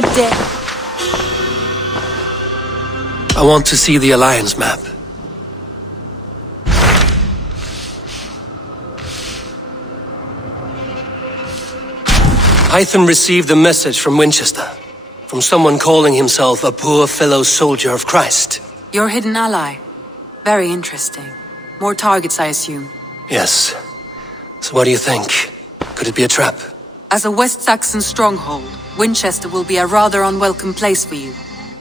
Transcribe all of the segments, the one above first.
good day. I want to see the Alliance map. Hytham received a message from Winchester, from someone calling himself a poor fellow soldier of Christ. Your hidden ally. Very interesting. More targets, I assume. Yes. So what do you think? Could it be a trap? As a West Saxon stronghold, Winchester will be a rather unwelcome place for you.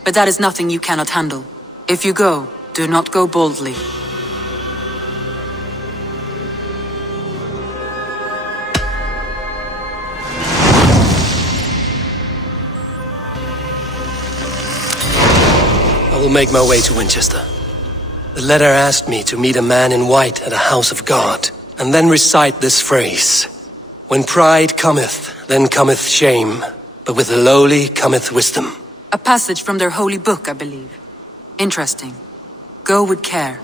But that is nothing you cannot handle. If you go, do not go boldly. I will make my way to Winchester. The letter asked me to meet a man in white at a house of God, and then recite this phrase. When pride cometh, then cometh shame, but with the lowly cometh wisdom. A passage from their holy book, I believe. Interesting. Go with care.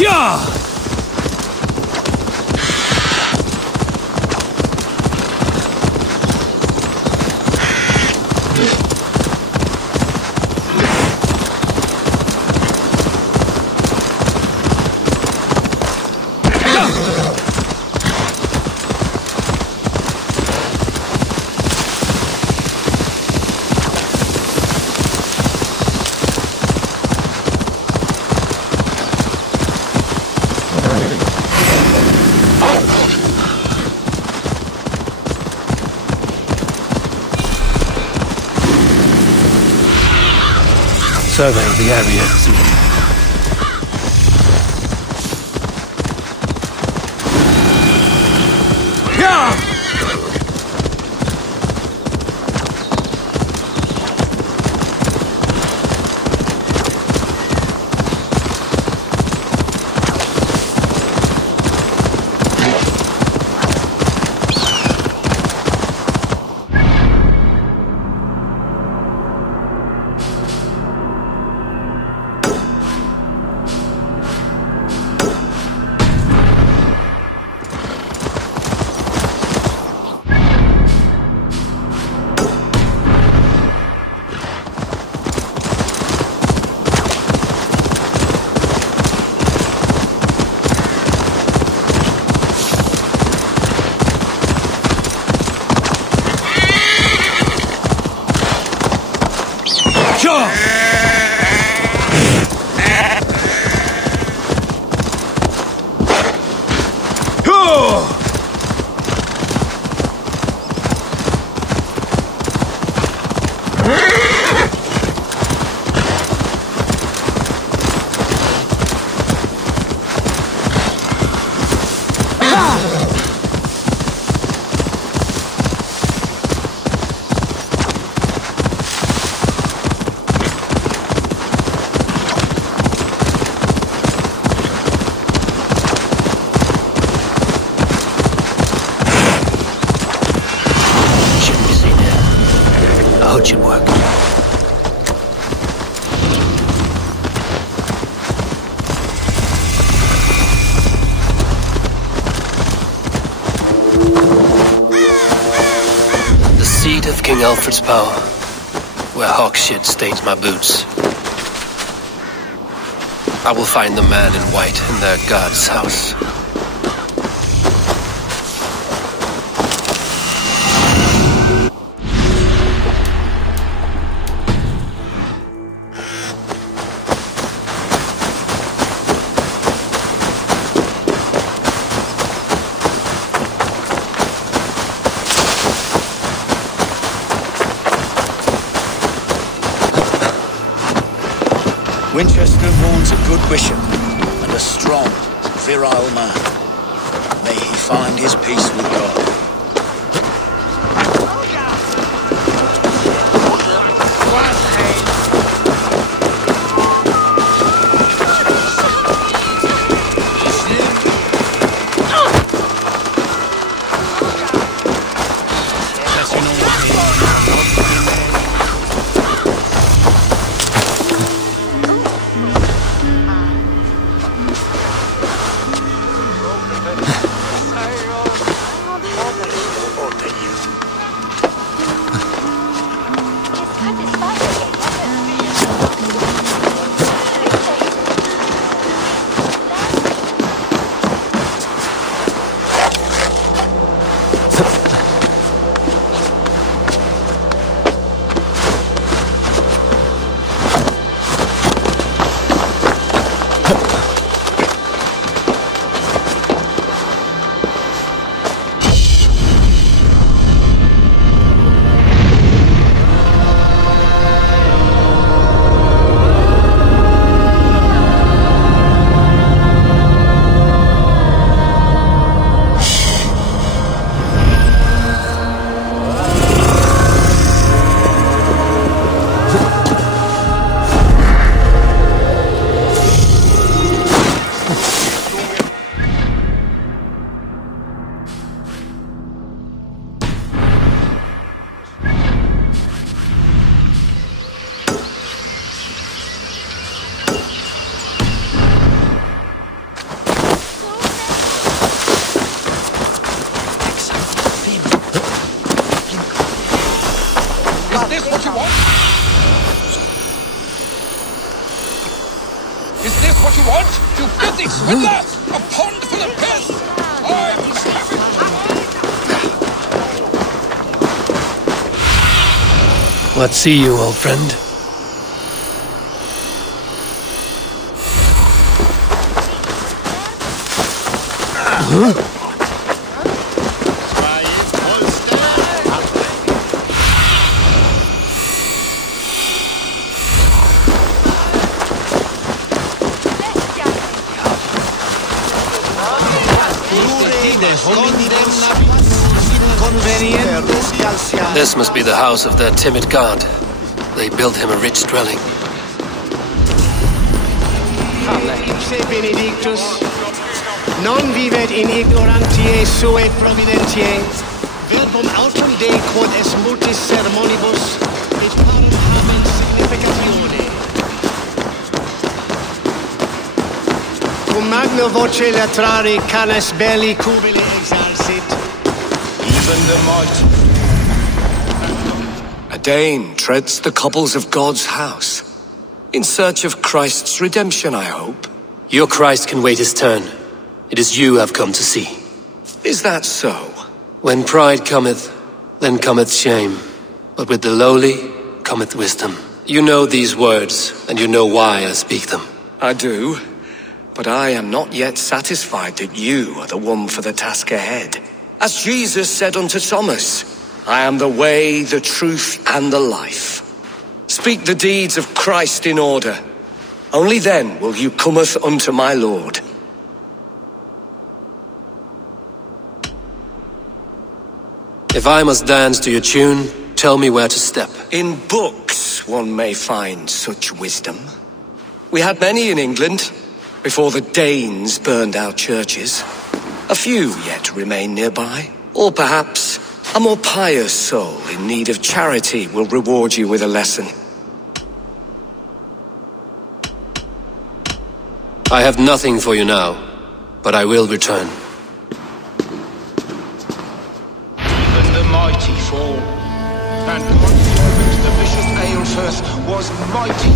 Hyah! Survey the area. King Aelfred's power, where hawk shit stains my boots. I will find the man in white in their god's house. Winchester warns a good bishop and a strong, virile man. May he find his peace with God. what you want? You filthy swindler! A pond full of piss! I'm snapping! What see you, old friend? Huh? This must be the house of their timid god. They built him a rich dwelling. Ipse benedictus, non vivet in ignorantiae sue providentiae, verbum autum Dei quod es multis sermonibus, et parum habent significatione. Cum magna voce latrari canes belli cubili exarsit. Even the mighty. A Dane treads the cobbles of God's house. In search of Christ's redemption, I hope. Your Christ can wait his turn. It is you I've come to see. Is that so? When pride cometh, then cometh shame. But with the lowly cometh wisdom. You know these words, and you know why I speak them. I do, but I am not yet satisfied that you are the one for the task ahead. As Jesus said unto Thomas, I am the way, the truth, and the life. Speak the deeds of Christ in order. Only then will you cometh unto my Lord. If I must dance to your tune, tell me where to step. In books one may find such wisdom. We had many in England, before the Danes burned our churches. A few yet remain nearby. Or perhaps a more pious soul in need of charity will reward you with a lesson. I have nothing for you now, but I will return. Even the mighty fall. And God's servant, the vicious Aelfred, was mighty.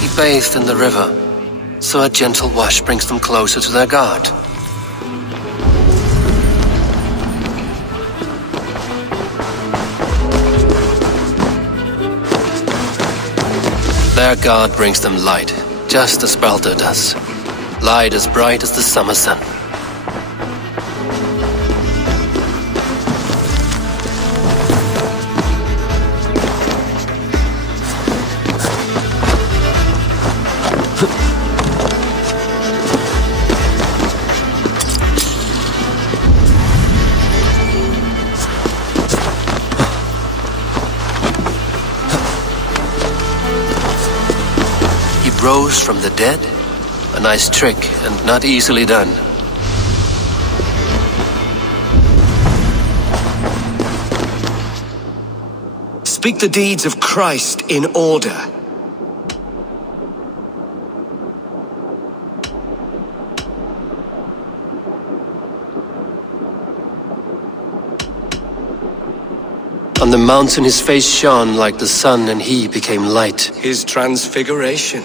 He bathed in the river, so a gentle wash brings them closer to their god. Their god brings them light, just as Baldur does. Light as bright as the summer sun. rose from the dead? A nice trick, and not easily done. Speak the deeds of Christ in order. On the mountain his face shone like the sun, and he became light. His transfiguration.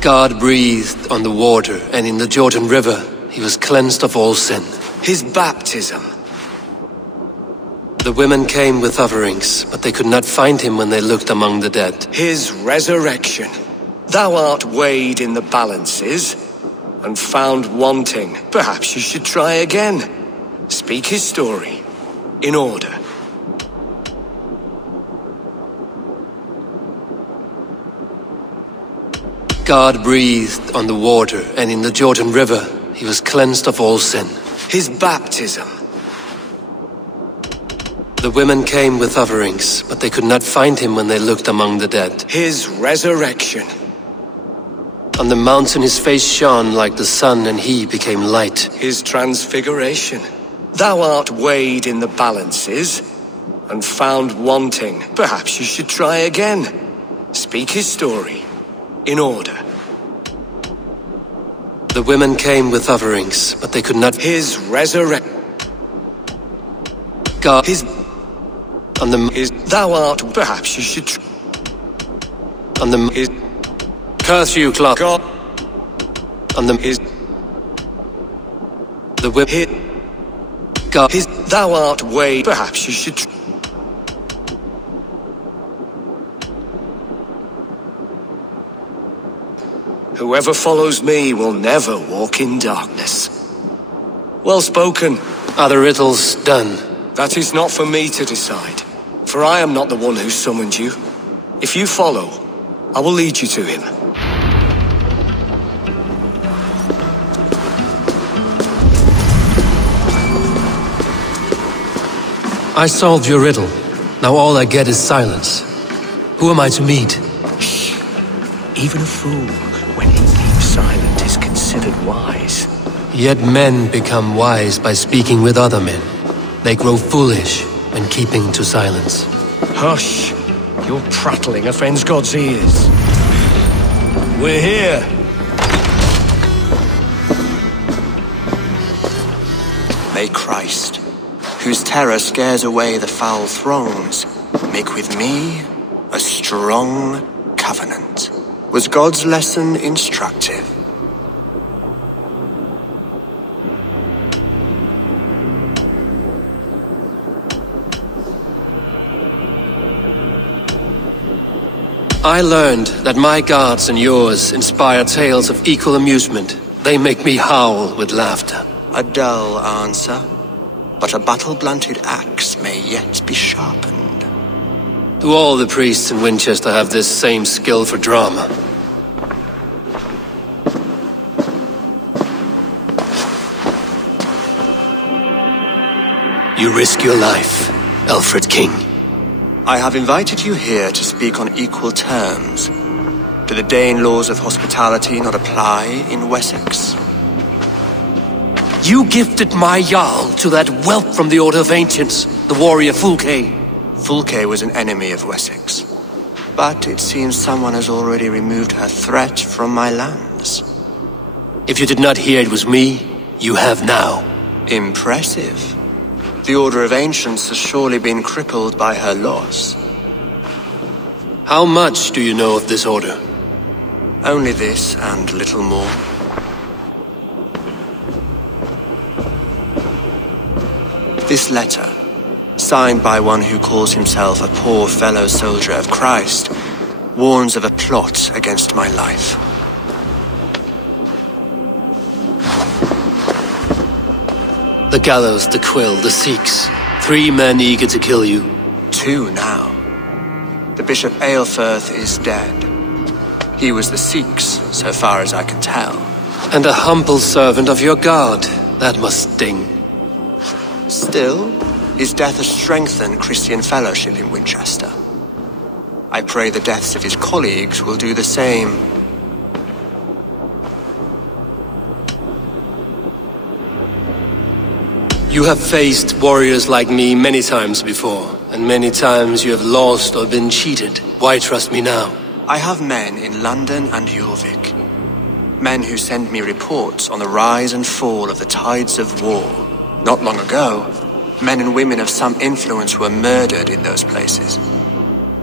God breathed on the water, and in the Jordan River he was cleansed of all sin. His baptism. The women came with offerings, but they could not find him when they looked among the dead. His resurrection. Thou art weighed in the balances, and found wanting. Perhaps you should try again. Speak his story, in order. God breathed on the water, and in the Jordan River he was cleansed of all sin. His baptism. The women came with offerings, but they could not find him when they looked among the dead. His resurrection. On the mountain his face shone like the sun, and he became light. His transfiguration. Thou art weighed in the balances, and found wanting. Perhaps you should try again. Speak his story, in order. The women came with offerings, but they could not... His resurrection. God... His... On the... His... Thou art... Perhaps you should... On the... His... Curse you, Clark. God... On the... His... The whip... His... God... His... Thou art way... Perhaps you should... Whoever follows me will never walk in darkness. Well spoken. Are the riddles done? That is not for me to decide, for I am not the one who summoned you. If you follow, I will lead you to him. I solved your riddle. Now all I get is silence. Who am I to meet? Even a fool, when he keeps silent, is considered wise. Yet men become wise by speaking with other men. They grow foolish when keeping to silence. Hush! Your prattling offends God's ears. We're here! May Christ, whose terror scares away the foul throngs, make with me a strong covenant. Was God's lesson instructive? I learned that my gods and yours inspire tales of equal amusement. They make me howl with laughter. A dull answer, but a battle-blunted axe may yet be sharpened. Do all the priests in Winchester have this same skill for drama? You risk your life, Aelfred King. I have invited you here to speak on equal terms. Do the Dane laws of hospitality not apply in Wessex? You gifted my Jarl to that whelp from the Order of Ancients, the warrior Fulke. Fulke was an enemy of Wessex, but it seems someone has already removed her threat from my lands. If you did not hear it was me, you have now. Impressive. The Order of Ancients has surely been crippled by her loss. How much do you know of this order? Only this and little more. This letter, signed by one who calls himself a poor fellow soldier of Christ, warns of a plot against my life. The gallows, the quill, the Sikhs. 3 men eager to kill you. 2 now. The Bishop Aelfred is dead. He was the Sikhs, so far as I can tell. And a humble servant of your god. That must sting. Still, his death has strengthened Christian fellowship in Winchester. I pray the deaths of his colleagues will do the same. You have faced warriors like me many times before, and many times you have lost or been cheated. Why trust me now? I have men in London and Jorvik. Men who send me reports on the rise and fall of the tides of war. Not long ago, men and women of some influence were murdered in those places.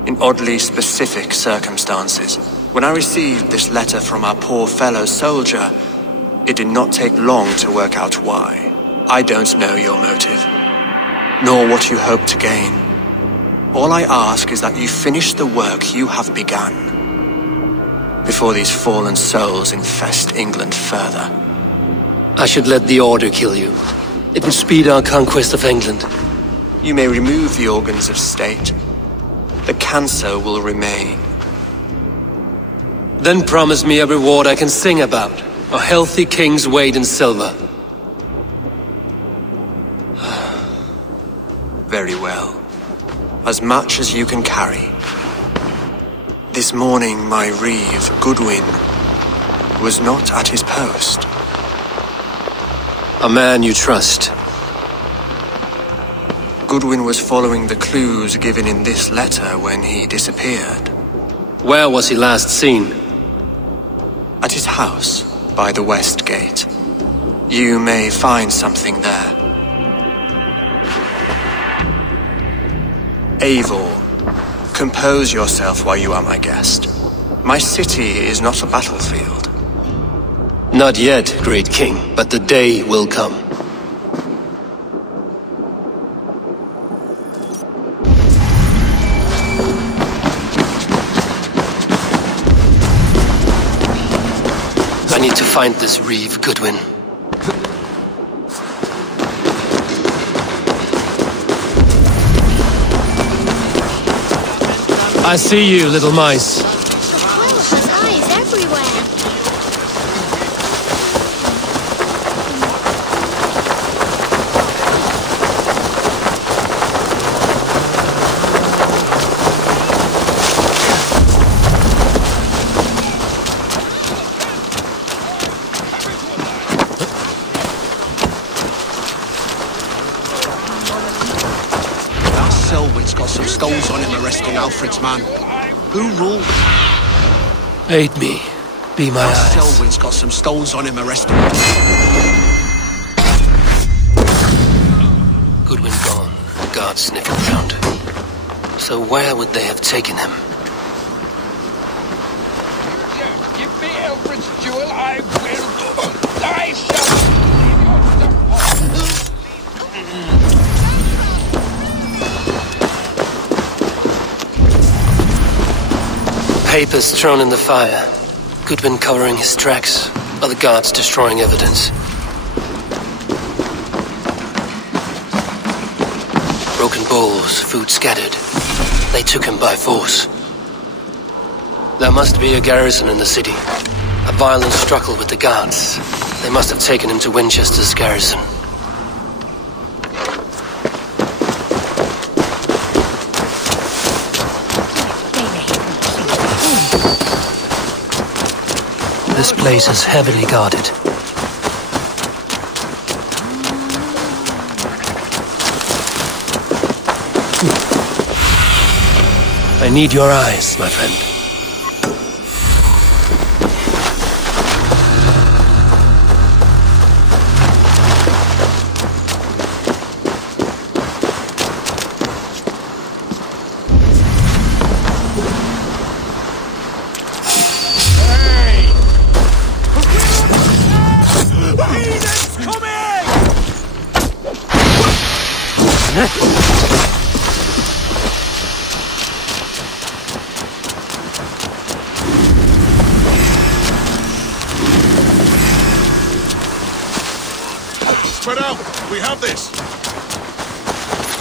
In oddly specific circumstances. When I received this letter from our poor fellow soldier, it did not take long to work out why. I don't know your motive, nor what you hope to gain. All I ask is that you finish the work you have begun, before these fallen souls infest England further. I should let the Order kill you. It would speed our conquest of England. You may remove the organs of state. The cancer will remain. Then promise me a reward I can sing about. A healthy king's weight in silver. Very well. As much as you can carry. This morning my reeve, Goodwin, was not at his post. A man you trust. Goodwin was following the clues given in this letter when he disappeared. Where was he last seen? At his house, by the west gate. You may find something there. Eivor, compose yourself while you are my guest. My city is not a battlefield. Not yet, great king, but the day will come. I need to find this reeve, Goodwin. I see you, little mice. The quill has eyes everywhere. That Selwyn's got some stones on him arresting Alfred's man. Who ruled? Aid me. Be my eyes. Selwyn's got some stones on him arresting. Goodwin gone. Guards sniffing around. So where would they have taken him? Give me Aelfred's jewel, I will. I shall. Papers thrown in the fire. Goodwin covering his tracks. Other guards destroying evidence. Broken bowls, food scattered. They took him by force. There must be a garrison in the city. A violent struggle with the guards. They must have taken him to Winchester's garrison. This place is heavily guarded. I need your eyes, my friend. Spread out! We have this!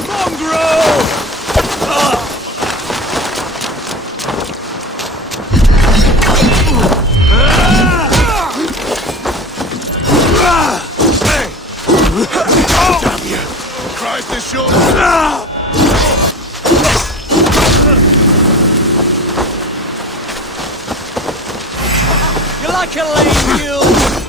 Mongrel! Damn you! Christ is yours! like a lame mule!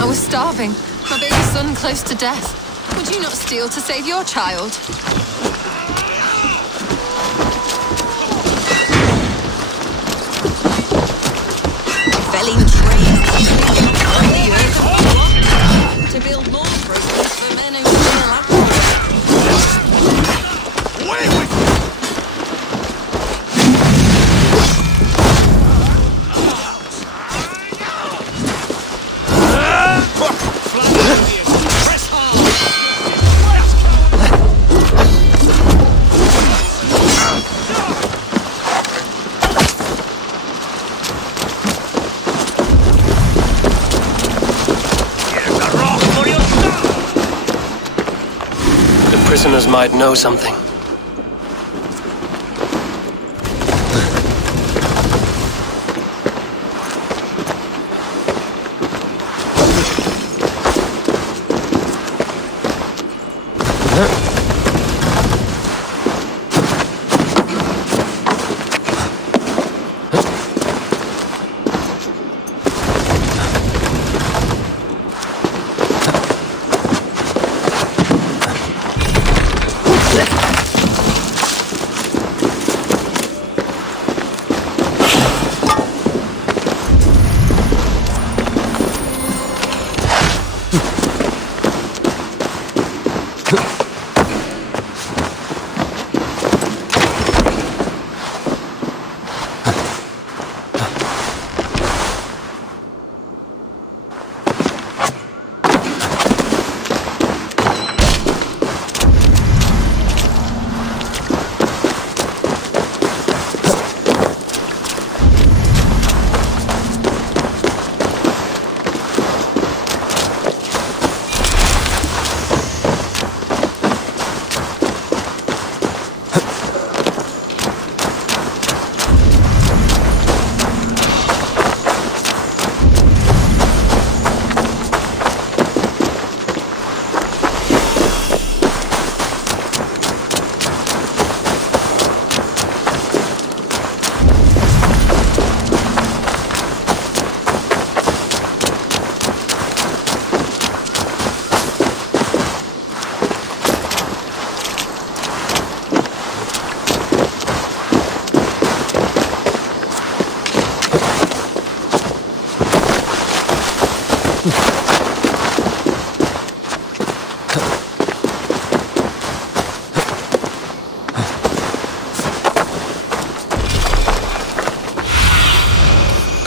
I was starving. My baby son close to death. Would you not steal to save your child? Felling trees on the earth of one to build more prisons for men who steal Prisoners might know something.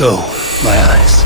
Go, my eyes.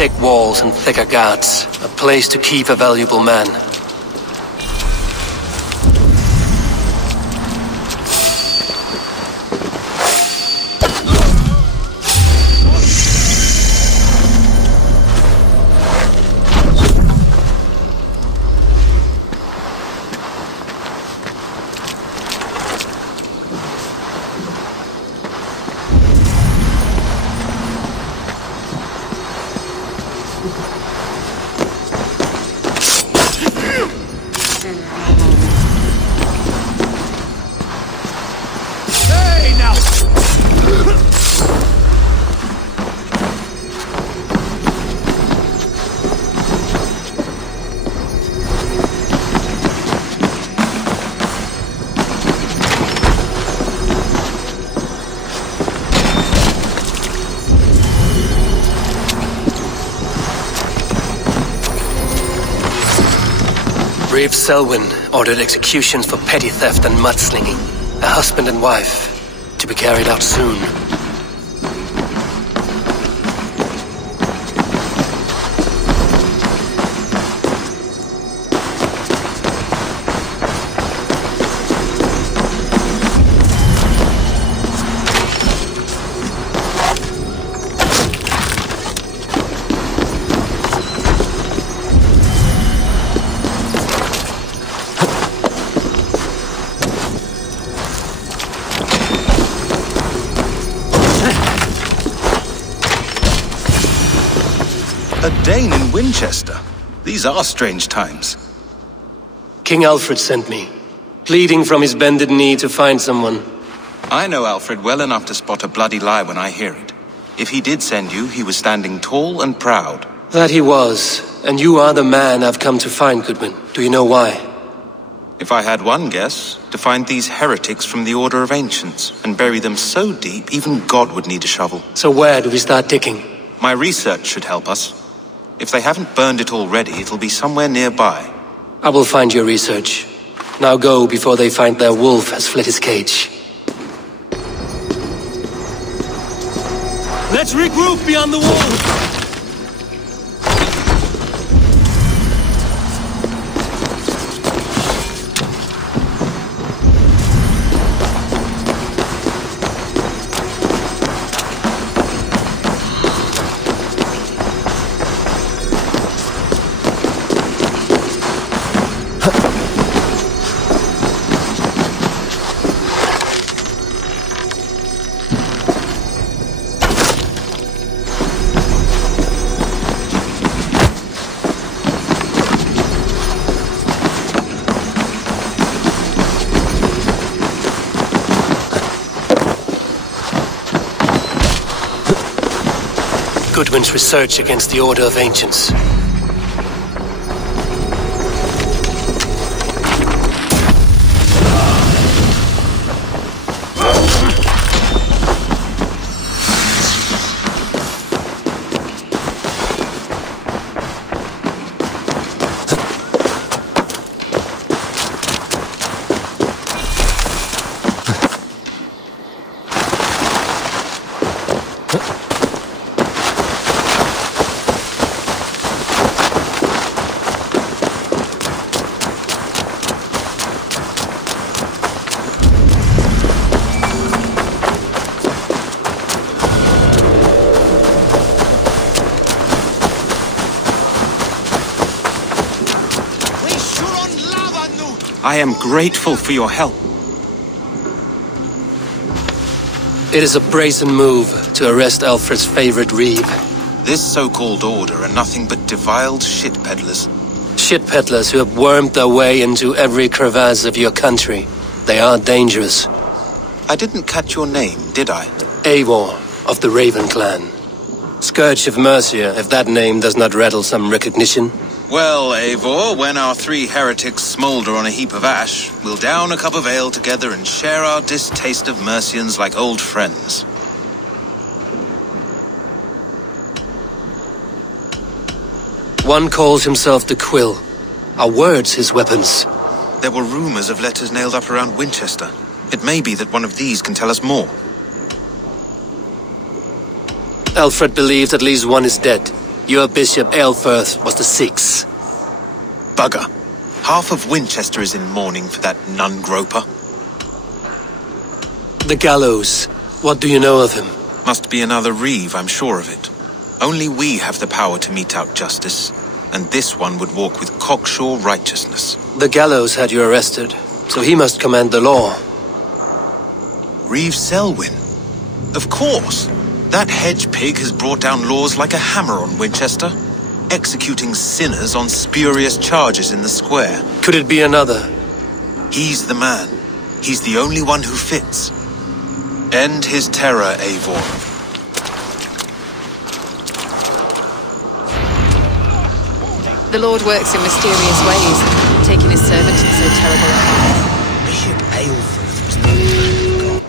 Thick walls and thicker guards. A place to keep a valuable man. Brave Selwyn ordered executions for petty theft and mudslinging. A husband and wife, to be carried out soon. A Dane in Winchester? These are strange times. King Aelfred sent me, pleading from his bended knee to find someone. I know Alfred well enough to spot a bloody lie when I hear it. If he did send you, he was standing tall and proud. That he was, and you are the man I've come to find, Goodwin. Do you know why? If I had one guess, to find these heretics from the Order of Ancients, and bury them so deep, even God would need a shovel. So where do we start digging? My research should help us. If they haven't burned it already, it'll be somewhere nearby. I will find your research. Now go before they find their wolf has fled his cage. Let's regroup beyond the wall! Goodwin's research against the Order of Ancients. I am grateful for your help. It is a brazen move to arrest Aelfred's favorite reeve. This so-called order are nothing but deviled shit peddlers. Shit peddlers who have wormed their way into every crevasse of your country. They are dangerous. I didn't catch your name, did I? Eivor, of the Raven clan. Scourge of Mercia, if that name does not rattle some recognition. Well, Eivor, when our 3 heretics smoulder on a heap of ash, we'll down a cup of ale together and share our distaste of Mercians like old friends. One calls himself the Quill. Are words his weapons? There were rumors of letters nailed up around Winchester. It may be that one of these can tell us more. Aelfred believed at least one is dead. Your Bishop Aelfred was the 6th. Bugger. Half of Winchester is in mourning for that nun-groper. The gallows. What do you know of him? Must be another reeve, I'm sure of it. Only we have the power to mete out justice, and this one would walk with cocksure righteousness. The gallows had you arrested, so he must command the law. Reeve Selwyn? Of course! That hedge pig has brought down laws like a hammer on Winchester, executing sinners on spurious charges in the square. Could it be another? He's the man. He's the only one who fits. End his terror, Eivor. The Lord works in mysterious ways, taking his servant in so terrible a path. Bishop Aelfred was no man of God.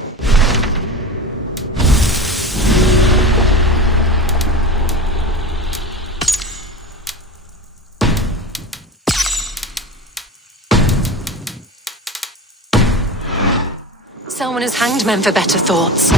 Selwyn has hanged men for better thoughts.